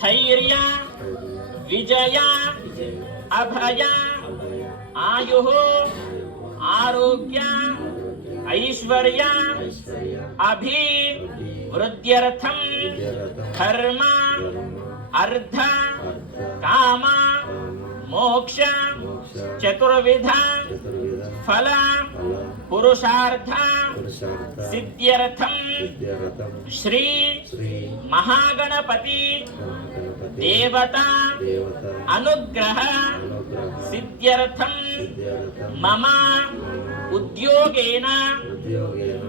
स्थैर्य विजय अभय आयु आरोग्य ऐश्वर्य अभिवृद्ध्यर्थं धर्म अर्थ काम मोक्ष चतुर्विध फल पुरुषार्थ सिद्ध्यर्थं श्री महागणपति देवता अनुग्रह सिद्ध्यर्थं मम उद्योगेन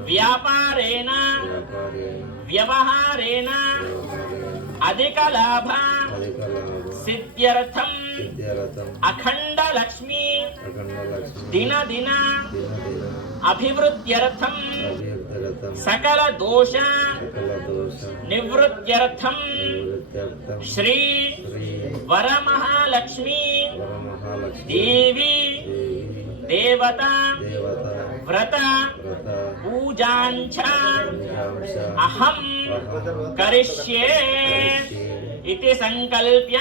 व्यापारेण व्यवहारेण अधिक लाभ सिद्ध्यर्थं अखंड लक्ष्मी दिन दिन अभिवृद्ध्यर्थं सकल दोष निवृत्त्यर्थं श्री वरमहालक्ष्मी देवी देवता व्रत पूजांच अहं करिष्ये इति संकल्प्य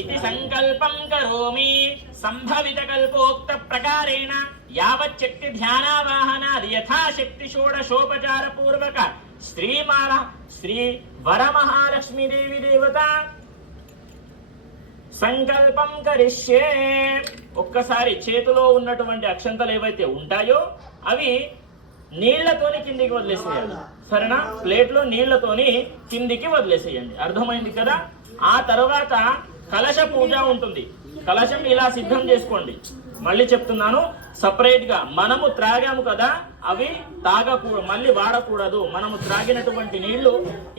इति संकल्पं करोमि। संभवित कल्पोक्त प्रकारेण यावत् शक्ति ध्यानावाहनादि यथाशक्ति षोडशोपचार पूर्वक श्रीमाला श्री वरमहालक्ष्मी देवी देवता సంకల్పం కరిష్యే. ఒక్కసారి చేతిలో ఉన్నటువంటి అక్షంతలు ఏవైతే ఉంటాయో అవి నీళ్లతోని కిందికి వదిలేసేయాలి. సరేనా? ప్లేట్లో నీళ్లతోని కిందికి వదిలేసేయండి. అర్థమైంది కదా? ఆ తర్వాత కలశ పూజ ఉంటుంది. కలశం ఇలా సిద్ధం చేసుకోండి. మళ్ళీ చెప్తున్నాను, సపరేట్ గా మనము త్రాగాము కదా, అవి తాగకూడదు, మళ్ళీ వాడకూడదు. మనము త్రాగినటువంటి నీళ్లు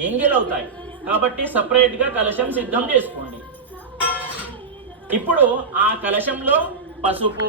ఎంగిలవుతాయి కాబట్టి సపరేట్ గా కలశం సిద్ధం చేసుకోండి. ఇప్పుడు ఆ కలశంలో పసుపు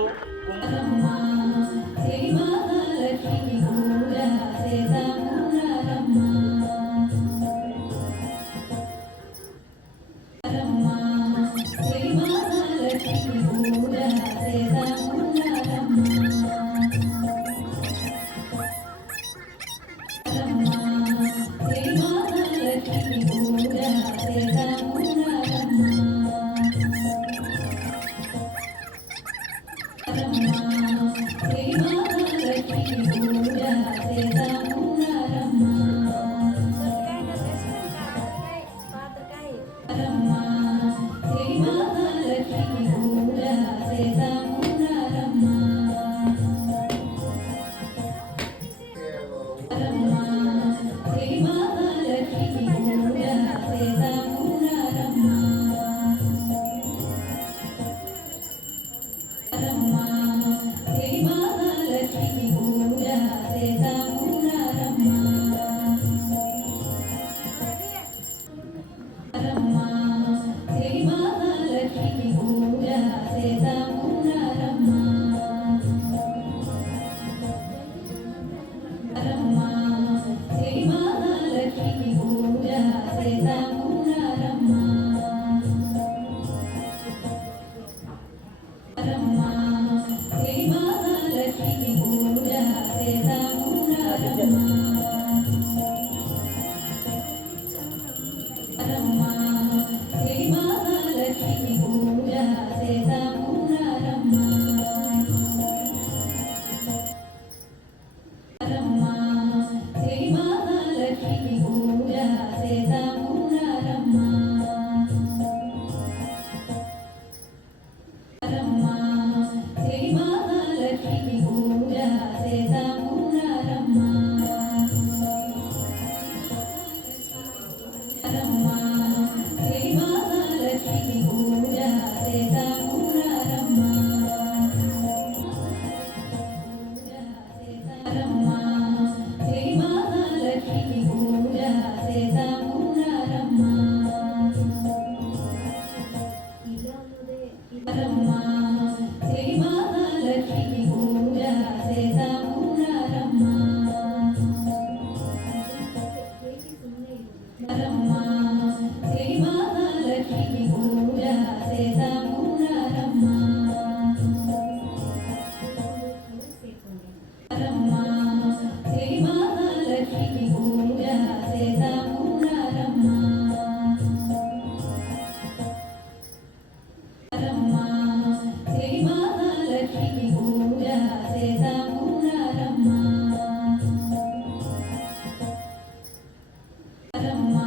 రమ్మ